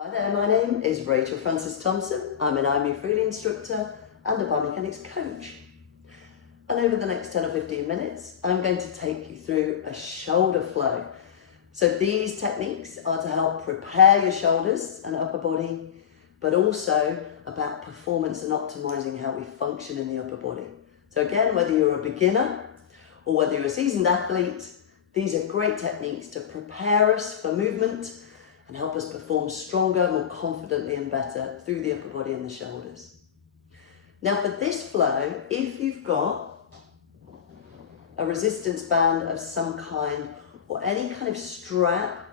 Hi there, my name is Rachel Francis Thompson. I'm an IME Freely instructor and a Biomechanics coach. And over the next 10 or 15 minutes, I'm going to take you through a shoulder flow. So these techniques are to help prepare your shoulders and upper body, but also about performance and optimizing how we function in the upper body. So again, whether you're a beginner or whether you're a seasoned athlete, these are great techniques to prepare us for movement and help us perform stronger, more confidently and better through the upper body and the shoulders. Now for this flow, if you've got a resistance band of some kind or any kind of strap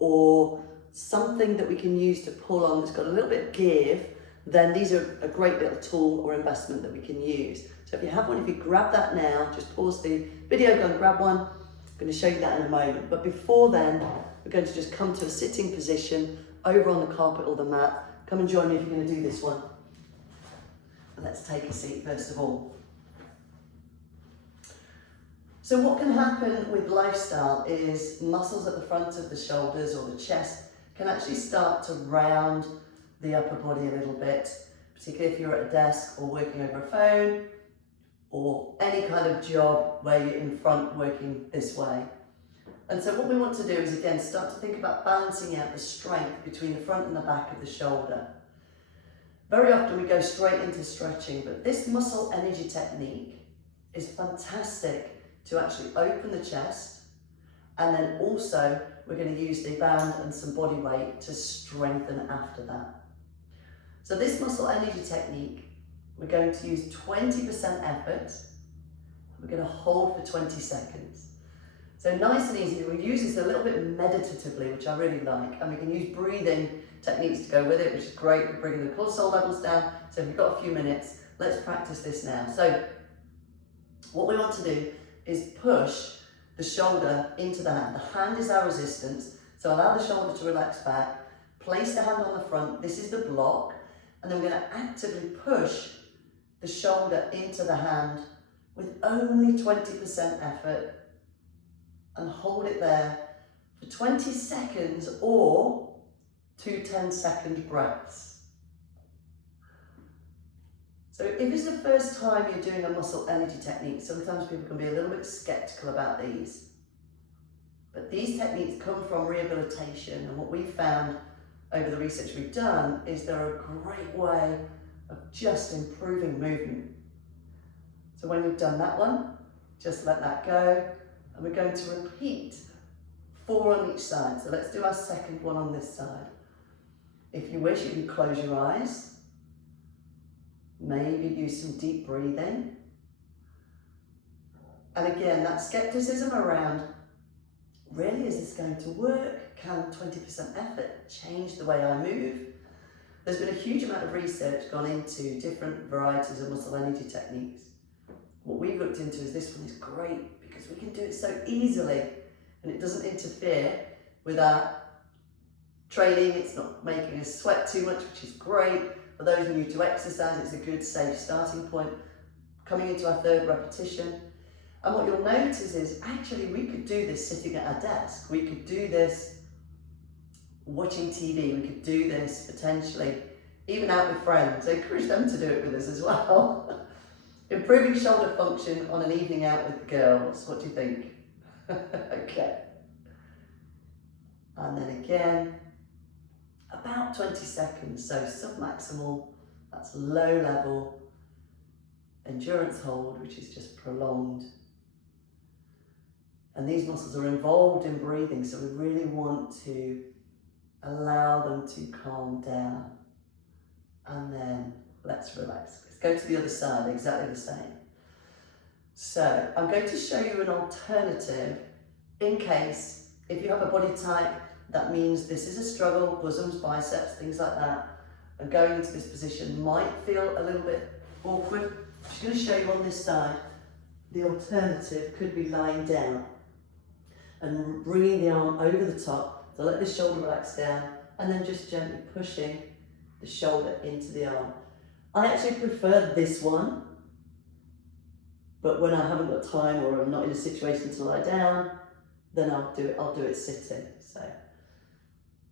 or something that we can use to pull on that's got a little bit of give, then these are a great little tool or investment that we can use. So if you have one, if you grab that now, just pause the video, go and grab one. I'm going to show you that in a moment. But before then, we're going to just come to a sitting position over on the carpet or the mat. Come and join me if you're going to do this one. And let's take a seat first of all. So what can happen with lifestyle is muscles at the front of the shoulders or the chest can actually start to round the upper body a little bit, particularly if you're at a desk or working over a phone or any kind of job where you're in front working this way. And so what we want to do is again start to think about balancing out the strength between the front and the back of the shoulder. Very often we go straight into stretching, but this muscle energy technique is fantastic to actually open the chest, and then also we're going to use the band and some body weight to strengthen after that. So this muscle energy technique, we're going to use 20% effort. We're going to hold for 20 seconds. So nice and easy. We use this a little bit meditatively, which I really like, and we can use breathing techniques to go with it, which is great for bringing the cortisol levels down. So if you've got a few minutes, let's practice this now. So what we want to do is push the shoulder into the hand. The hand is our resistance, so allow the shoulder to relax back. Place the hand on the front. This is the block, and then we're going to actively push the shoulder into the hand with only 20% effort, and hold it there for 20 seconds or 2 10-second breaths. So if it's the first time you're doing a muscle energy technique, sometimes people can be a little bit skeptical about these. But these techniques come from rehabilitation, and what we've found over the research we've done is they're a great way of just improving movement. So when you've done that one, just let that go. And we're going to repeat 4 on each side. So let's do our second one on this side. If you wish, you can close your eyes. Maybe use some deep breathing. And again, that skepticism around, really, is this going to work? Can 20% effort change the way I move? There's been a huge amount of research gone into different varieties of muscle energy techniques. What we've looked into is this one is great because we can do it so easily and it doesn't interfere with our training. It's not making us sweat too much, which is great. For those new to exercise, it's a good, safe starting point. Coming into our 3rd repetition. And what you'll notice is actually we could do this sitting at our desk. We could do this watching TV. We could do this potentially even out with friends. I encourage them to do it with us as well. Improving shoulder function on an evening out with the girls. What do you think? Okay. And then again, about 20 seconds. So submaximal, that's low level. Endurance hold, which is just prolonged. And these muscles are involved in breathing, so we really want to allow them to calm down. And then let's relax. Let's go to the other side, exactly the same. So I'm going to show you an alternative in case, if you have a body type, that means this is a struggle, bosoms, biceps, things like that, and going into this position might feel a little bit awkward. I'm just going to show you on this side. The alternative could be lying down and bringing the arm over the top to let the shoulder relax down, and then just gently pushing the shoulder into the arm. I actually prefer this one, but when I haven't got time or I'm not in a situation to lie down, then I'll do it sitting. So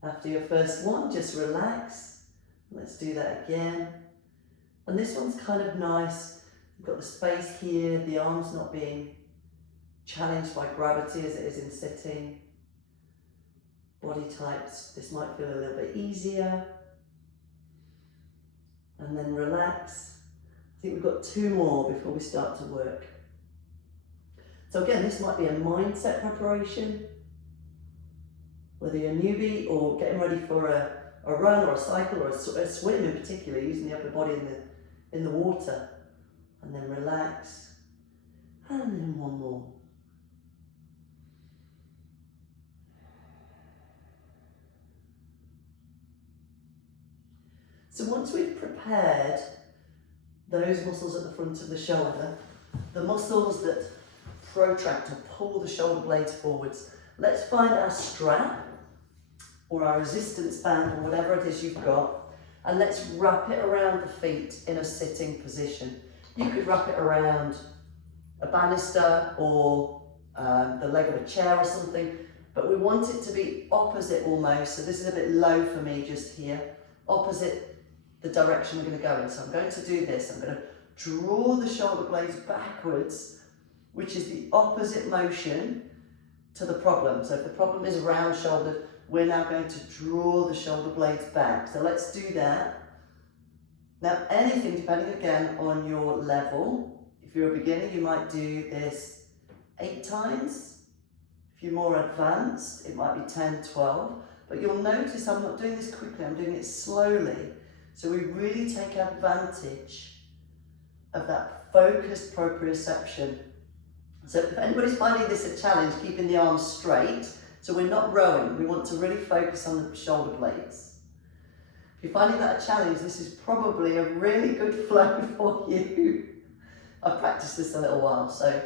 After your first one, just relax. Let's do that again. And this one's kind of nice. You've got the space here, the arms not being challenged by gravity as it is in sitting. Body types, this might feel a little bit easier. And then relax. I think we've got 2 more before we start to work. So again, this might be a mindset preparation, whether you're a newbie or getting ready for a run or a cycle or a swim in particular, using the upper body in the water. And then relax. And then one more. So once we've prepared those muscles at the front of the shoulder, the muscles that protract or pull the shoulder blades forwards, let's find our strap or our resistance band or whatever it is you've got, and let's wrap it around the feet in a sitting position. You could wrap it around a banister or the leg of a chair or something, but we want it to be opposite almost, so this is a bit low for me just here, opposite the direction we're going to go in. So I'm going to do this, I'm going to draw the shoulder blades backwards, which is the opposite motion to the problem. So if the problem is round shouldered, we're now going to draw the shoulder blades back. So let's do that. Now anything, depending again on your level, if you're a beginner, you might do this 8 times. If you're more advanced, it might be 10, 12. But you'll notice I'm not doing this quickly, I'm doing it slowly. So we really take advantage of that focused proprioception. So if anybody's finding this a challenge, keeping the arms straight, so we're not rowing, we want to really focus on the shoulder blades. If you're finding that a challenge, this is probably a really good flow for you. I've practiced this a little while, so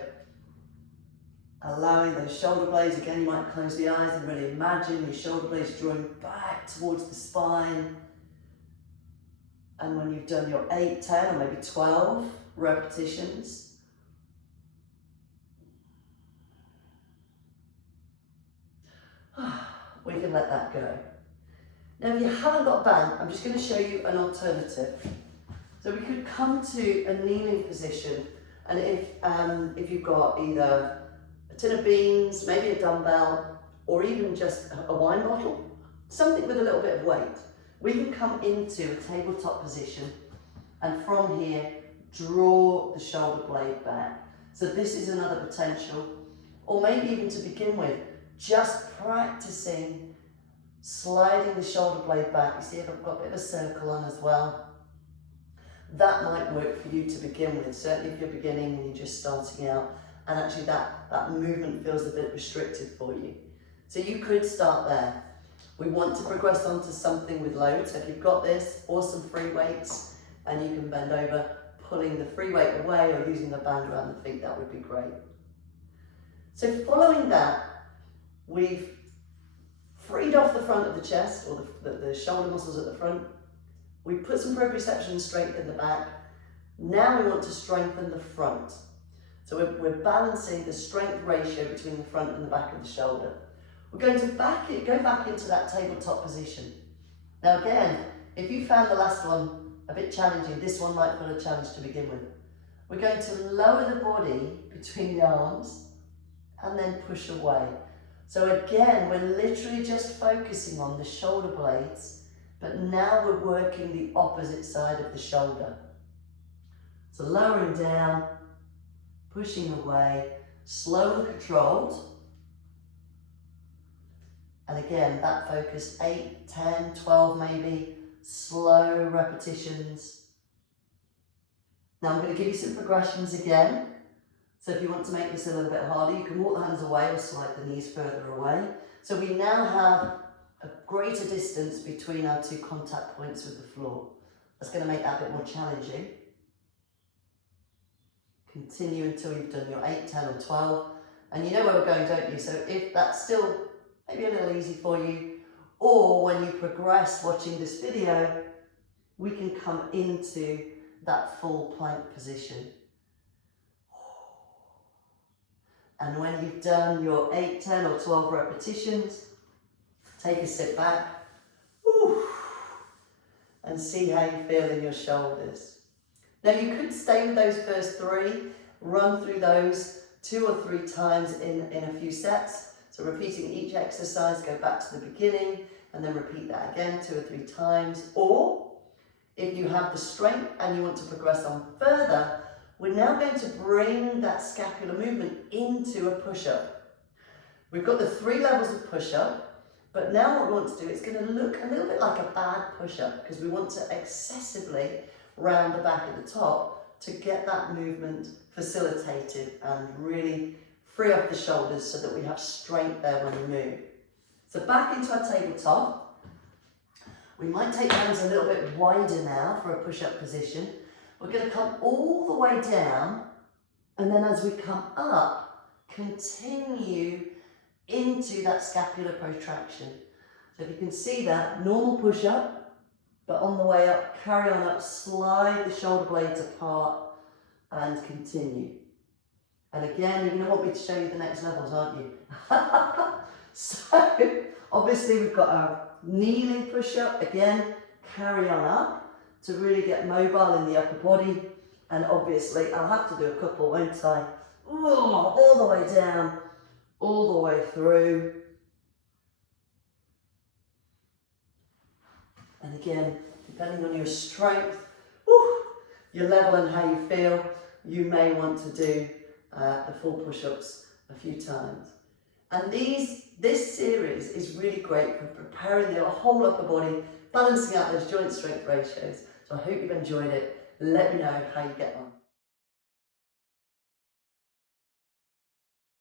allowing those shoulder blades, again you might close the eyes and really imagine your shoulder blades drawing back towards the spine. And when you've done your 8, 10 or maybe 12 repetitions, we can let that go. Now if you haven't got a band, I'm just going to show you an alternative. So we could come to a kneeling position, and if you've got either a tin of beans, maybe a dumbbell, or even just a wine bottle, something with a little bit of weight, we can come into a tabletop position and from here draw the shoulder blade back. So this is another potential, or maybe even to begin with, just practicing sliding the shoulder blade back. You see I've got a bit of a circle on as well. That might work for you to begin with, certainly if you're beginning and you're just starting out and actually that movement feels a bit restricted for you. So you could start there. We want to progress on to something with load, so if you've got this, or some free weights, and you can bend over, pulling the free weight away or using the band around the feet, that would be great. So following that, we've freed off the front of the chest, or the shoulder muscles at the front. We've put some proprioception and strength in the back. Now we want to strengthen the front. So we're balancing the strength ratio between the front and the back of the shoulder. We're going to go back into that tabletop position. Now again, if you found the last one a bit challenging, this one might feel a challenge to begin with. We're going to lower the body between the arms and then push away. So again, we're literally just focusing on the shoulder blades, but now we're working the opposite side of the shoulder. So lowering down, pushing away, slow and controlled. And again, that focus, 8, 10, 12 maybe, slow repetitions. Now I'm going to give you some progressions again. So if you want to make this a little bit harder, you can walk the hands away or slide the knees further away. So we now have a greater distance between our 2 contact points with the floor. That's going to make that a bit more challenging. Continue until you've done your 8, 10 or 12. And you know where we're going, don't you? So if that's still maybe a little easy for you, or when you progress watching this video, we can come into that full plank position. And when you've done your 8, 10 or 12 repetitions, take a sit back, and see how you feel in your shoulders. Now you could stay with those first 3, run through those 2 or 3 times in a few sets. So repeating each exercise, go back to the beginning and then repeat that again 2 or 3 times. Or if you have the strength and you want to progress on further, we're now going to bring that scapular movement into a push-up. We've got the 3 levels of push-up, but now what we want to do, it's going to look a little bit like a bad push-up because we want to excessively round the back at the top to get that movement facilitated and really free up the shoulders so that we have strength there when we move. So back into our tabletop. We might take the hands a little bit wider now for a push-up position. We're going to come all the way down, and then as we come up, continue into that scapular protraction. So if you can see that, normal push-up, but on the way up, carry on up, slide the shoulder blades apart, and continue. And again, you're going to want me to show you the next levels, aren't you? So, obviously we've got our kneeling push-up, again, carry on up to really get mobile in the upper body. And obviously, I'll have to do a couple, won't I? Ooh, all the way down, all the way through. And again, depending on your strength, your level and how you feel, you may want to do the full push-ups a few times. And this series is really great for preparing the whole upper body, balancing out those joint strength ratios. So I hope you've enjoyed it. Let me know how you get on.